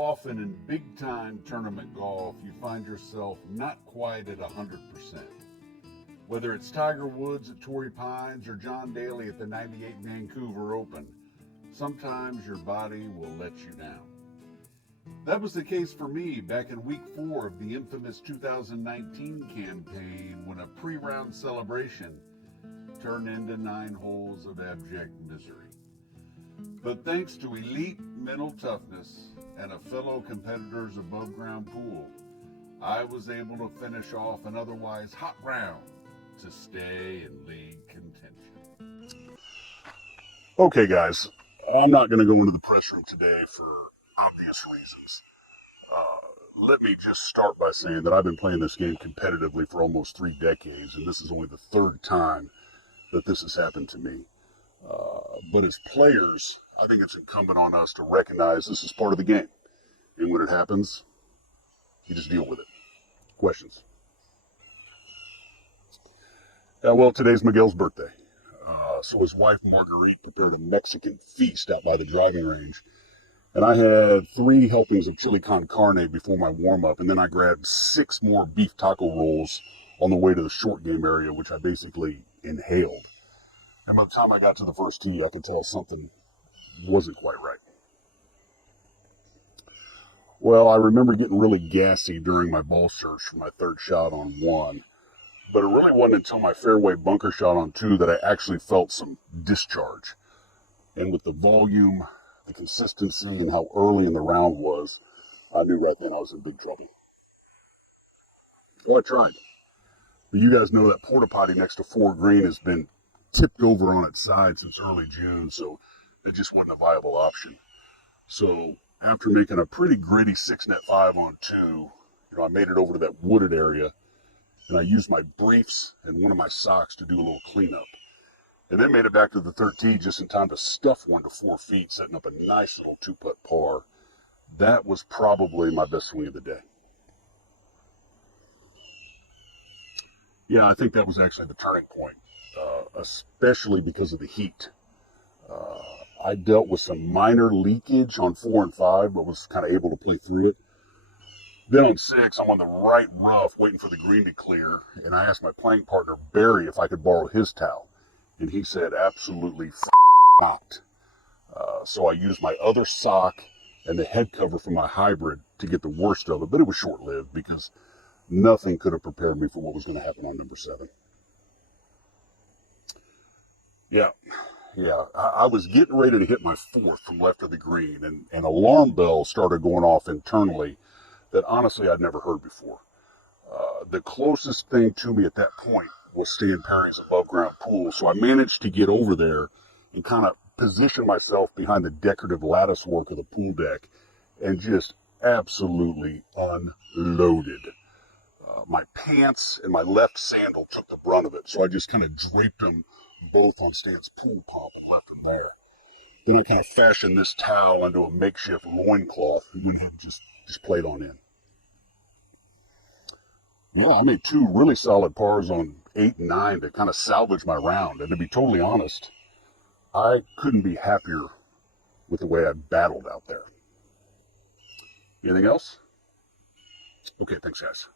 often in big-time tournament golf, you find yourself not quite at 100%. Whether it's Tiger Woods at Torrey Pines or John Daly at the '98 Vancouver Open, sometimes your body will let you down. That was the case for me back in week 4 of the infamous 2019 campaign when a pre-round celebration turned into 9 holes of abject misery. But thanks to elite mental toughness and a fellow competitor's above ground pool, I was able to finish off an otherwise hot round to stay in league contention. Okay guys, I'm not going to go into the press room today for obvious reasons. Let me just start by saying that I've been playing this game competitively for almost 3 decades, and this is only the 3rd time that this has happened to me. But as players, I think it's incumbent on us to recognize this is part of the game. And when it happens, you just deal with it. Questions? Well, today's Miguel's birthday. So his wife Marguerite prepared a Mexican feast out by the driving range. And I had 3 helpings of chili con carne before my warm-up, and then I grabbed 6 more beef taco rolls on the way to the short game area, which I basically inhaled. And by the time I got to the first tee, I could tell something wasn't quite right. Well, I remember getting really gassy during my ball search for my 3rd shot on 1, but it really wasn't until my fairway bunker shot on 2 that I actually felt some discharge. And with the volume, the consistency, and how early in the round was, I knew right then I was in big trouble. So I tried. But you guys know that porta potty next to 4 green has been tipped over on its side since early June, so it just wasn't a viable option. So after making a pretty gritty 6-net 5 on 2, I made it over to that wooded area, and I used my briefs and one of my socks to do a little cleanup. And then made it back to the 3rd tee just in time to stuff one to 4 feet, setting up a nice little 2-putt par. That was probably my best swing of the day. Yeah, I think that was actually the turning point, especially because of the heat. I dealt with some minor leakage on 4 and 5, but was kind of able to play through it. Then on 6, I'm on the right rough waiting for the green to clear, and I asked my playing partner, Barry, if I could borrow his towel. And he said, absolutely not. So I used my other sock and the head cover for my hybrid to get the worst of it, but it was short-lived because nothing could have prepared me for what was going to happen on number 7. Yeah, I was getting ready to hit my 4th from left of the green, and an alarm bell started going off internally that honestly I'd never heard before. The closest thing to me at that point was Stan Perry's above ground pool, so I managed to get over there and kind of position myself behind the decorative lattice work of the pool deck and just absolutely unloaded. My pants and my left sandal took the brunt of it, so I just kind of draped them both on Stan's pool pop and left them there. Then I kind of fashioned this towel into a makeshift loincloth and went ahead and just played on in. Yeah, I made 2 really solid pars on 8 and 9 to kind of salvage my round. And to be totally honest, I couldn't be happier with the way I battled out there. Anything else? Okay, thanks guys.